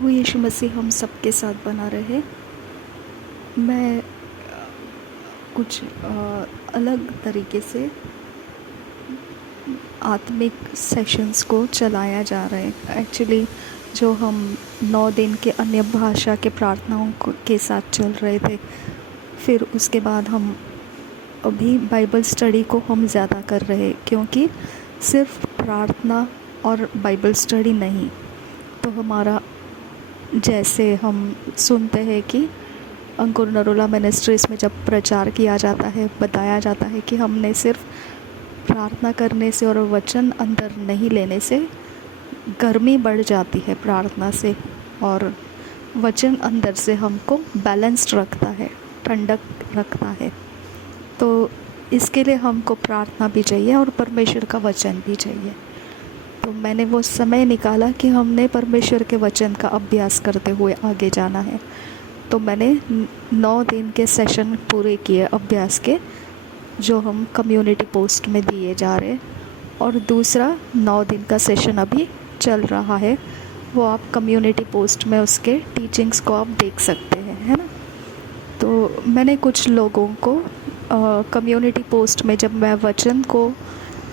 प्रभु यीशु मसीह हम सबके साथ बना रहे। मैं कुछ अलग तरीके से आत्मिक सेशंस को चलाया जा रहा है। एक्चुअली जो हम 9 दिन के अन्य भाषा के प्रार्थनाओं के साथ चल रहे थे, फिर उसके बाद हम अभी बाइबल स्टडी को हम ज़्यादा कर रहे हैं, क्योंकि सिर्फ प्रार्थना और बाइबल स्टडी नहीं, तो हमारा जैसे हम सुनते हैं कि अंकुर नरोला मिनिस्ट्रीज़ में जब प्रचार किया जाता है, बताया जाता है कि हमने सिर्फ प्रार्थना करने से और वचन अंदर नहीं लेने से गर्मी बढ़ जाती है प्रार्थना से, और वचन अंदर से हमको बैलेंस्ड रखता है, ठंडक रखता है। तो इसके लिए हमको प्रार्थना भी चाहिए और परमेश्वर का वचन भी चाहिए। तो मैंने वो समय निकाला कि हमने परमेश्वर के वचन का अभ्यास करते हुए आगे जाना है। तो मैंने 9 दिन के सेशन पूरे किए अभ्यास के, जो हम कम्युनिटी पोस्ट में दिए जा रहे हैं, और दूसरा 9 दिन का सेशन अभी चल रहा है, वो आप कम्युनिटी पोस्ट में उसके टीचिंग्स को आप देख सकते हैं, है ना। तो मैंने कुछ लोगों को कम्युनिटी पोस्ट में जब मैं वचन को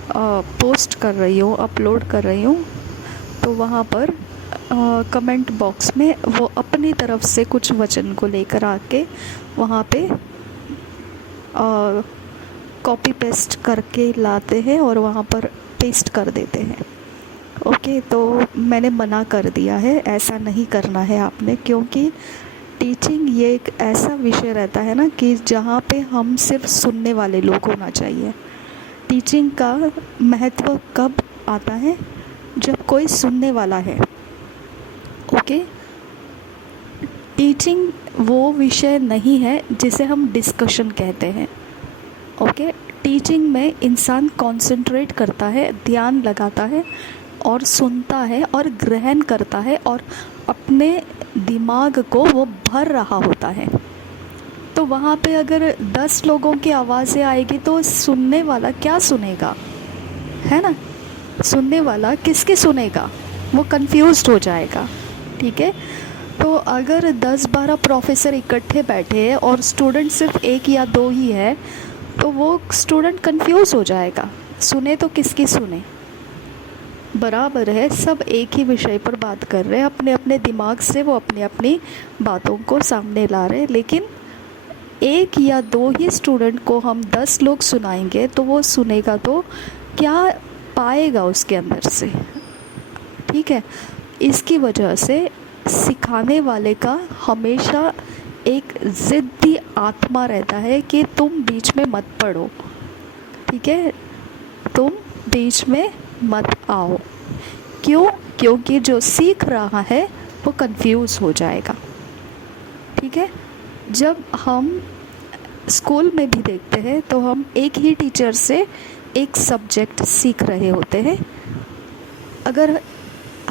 पोस्ट कर रही हूँ, अपलोड कर रही हूँ, तो वहाँ पर कमेंट बॉक्स में वो अपनी तरफ से कुछ वचन को लेकर आके वहाँ पे कॉपी पेस्ट करके लाते हैं और वहाँ पर पेस्ट कर देते हैं। ओके, तो मैंने मना कर दिया है, ऐसा नहीं करना है आपने, क्योंकि टीचिंग ये एक ऐसा विषय रहता है ना कि जहाँ पे हम सिर्फ सुनने वाले लोग होना चाहिए। टीचिंग का महत्व कब आता है? जब कोई सुनने वाला है। ओके, टीचिंग वो विषय नहीं है जिसे हम डिस्कशन कहते हैं। ओके, टीचिंग में इंसान कंसंट्रेट करता है, ध्यान लगाता है और सुनता है और ग्रहण करता है, और अपने दिमाग को वो भर रहा होता है। तो वहाँ पे अगर 10 लोगों की आवाज़ें आएगी तो सुनने वाला क्या सुनेगा, है ना। सुनने वाला किसकी सुनेगा? वो कंफ्यूज्ड हो जाएगा। ठीक है, तो अगर 10-12 प्रोफेसर इकट्ठे बैठे हैं और स्टूडेंट सिर्फ 1 या 2 ही है, तो वो स्टूडेंट कंफ्यूज हो जाएगा, सुने तो किसकी सुने। बराबर है, सब एक ही विषय पर बात कर रहे हैं, अपने अपने दिमाग से वो अपनी अपनी बातों को सामने ला रहे हैं, लेकिन 1 या 2 ही स्टूडेंट को हम 10 लोग सुनाएंगे तो वो सुनेगा तो क्या पाएगा उसके अंदर से। ठीक है, इसकी वजह से सिखाने वाले का हमेशा एक ज़िद्दी आत्मा रहता है कि तुम बीच में मत पड़ो। ठीक है, तुम बीच में मत आओ। क्यों? क्योंकि जो सीख रहा है वो कंफ्यूज हो जाएगा। ठीक है, जब हम स्कूल में भी देखते हैं तो हम एक ही टीचर से एक सब्जेक्ट सीख रहे होते हैं। अगर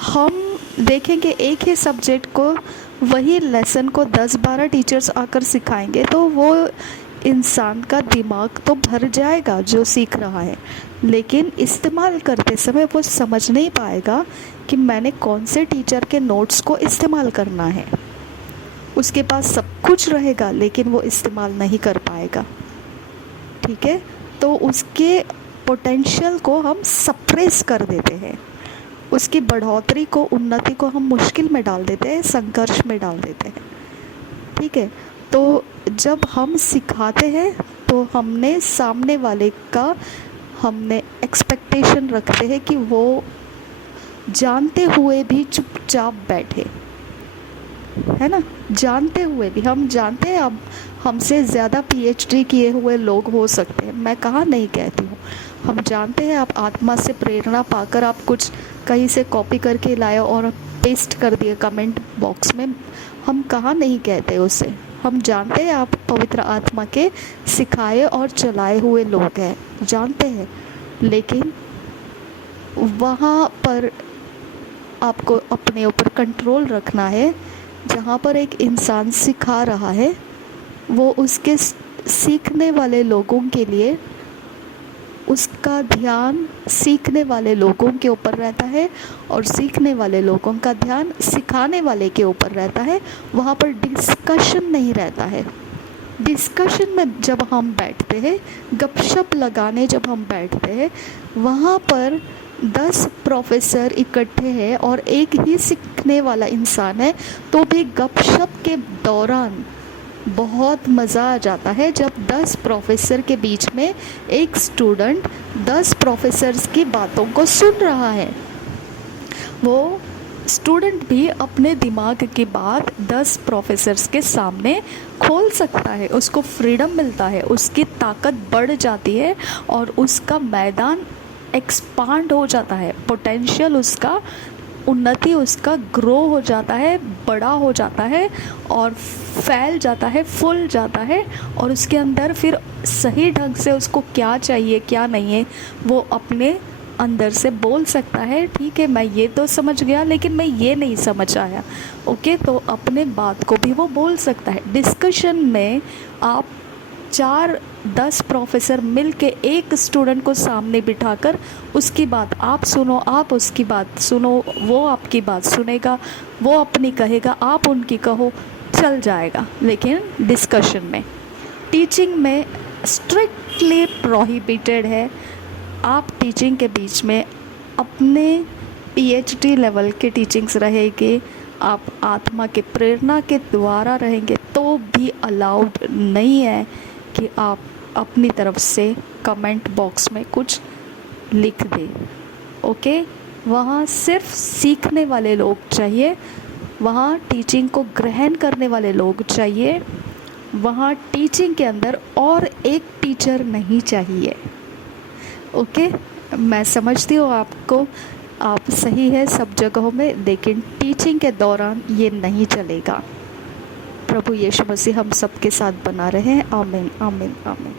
हम देखेंगे एक ही सब्जेक्ट को, वही लेसन को 10-12 टीचर्स आकर सिखाएंगे, तो वो इंसान का दिमाग तो भर जाएगा जो सीख रहा है, लेकिन इस्तेमाल करते समय वो समझ नहीं पाएगा कि मैंने कौन से टीचर के नोट्स को इस्तेमाल करना है। उसके पास सब कुछ रहेगा लेकिन वो इस्तेमाल नहीं कर पाएगा। ठीक है, तो उसके पोटेंशियल को हम सप्रेस कर देते हैं, उसकी बढ़ोतरी को, उन्नति को हम मुश्किल में डाल देते हैं, संघर्ष में डाल देते हैं। ठीक है, तो जब हम सिखाते हैं तो हमने सामने वाले का हमने एक्सपेक्टेशन रखते हैं कि वो जानते हुए भी चुपचाप बैठे, है ना। जानते हुए भी, हम जानते हैं अब हमसे ज़्यादा पीएचडी किए हुए लोग हो सकते हैं, मैं कहाँ नहीं कहती हूँ, हम जानते हैं आप आत्मा से प्रेरणा पाकर आप कुछ कहीं से कॉपी करके लाए और पेस्ट कर दिए कमेंट बॉक्स में, हम कहाँ नहीं कहते उसे। हम जानते हैं आप पवित्र आत्मा के सिखाए और चलाए हुए लोग हैं, जानते हैं, लेकिन वहाँ पर आपको अपने ऊपर कंट्रोल रखना है। जहाँ पर एक इंसान सिखा रहा है, वो उसके सीखने वाले लोगों के लिए उसका ध्यान सीखने वाले लोगों के ऊपर रहता है और सीखने वाले लोगों का ध्यान सिखाने वाले के ऊपर रहता है। वहाँ पर डिस्कशन नहीं रहता है। डिस्कशन में जब हम बैठते हैं, गपशप लगाने जब हम बैठते हैं, वहाँ पर 10 प्रोफेसर इकट्ठे हैं और एक ही सीखने वाला इंसान है, तो भी गपशप के दौरान बहुत मज़ा आ जाता है जब 10 प्रोफेसर के बीच में एक स्टूडेंट 10 प्रोफेसर्स की बातों को सुन रहा है। वो स्टूडेंट भी अपने दिमाग की बात 10 प्रोफेसर्स के सामने खोल सकता है, उसको फ्रीडम मिलता है, उसकी ताकत बढ़ जाती है और उसका मैदान एक्सपांड हो जाता है, पोटेंशियल उसका, उन्नति उसका ग्रो हो जाता है, बड़ा हो जाता है और फैल जाता है, फूल जाता है। और उसके अंदर फिर सही ढंग से उसको क्या चाहिए क्या नहीं है वो अपने अंदर से बोल सकता है। ठीक है, मैं ये तो समझ गया लेकिन मैं ये नहीं समझ आया, ओके, तो अपने बात को भी वो बोल सकता है। डिस्कशन में आप 4-10 प्रोफेसर मिल के एक स्टूडेंट को सामने बिठाकर उसकी बात आप सुनो, आप उसकी बात सुनो, वो आपकी बात सुनेगा, वो अपनी कहेगा, आप उनकी कहो, चल जाएगा। लेकिन डिस्कशन में, टीचिंग में स्ट्रिक्टली प्रोहिबिटेड है। आप टीचिंग के बीच में अपने पीएचडी लेवल के टीचिंग्स रहेगी, आप आत्मा के प्रेरणा के द्वारा रहेंगे तो भी अलाउड नहीं है कि आप अपनी तरफ से कमेंट बॉक्स में कुछ लिख दें, ओके। वहाँ सिर्फ सीखने वाले लोग चाहिए, वहाँ टीचिंग को ग्रहण करने वाले लोग चाहिए, वहाँ टीचिंग के अंदर और एक टीचर नहीं चाहिए, ओके। मैं समझती हूँ आपको, आप सही है सब जगहों में, लेकिन टीचिंग के दौरान ये नहीं चलेगा। प्रभु यीशु मसीह हम सबके साथ बना रहे। आमीन आमीन आमीन।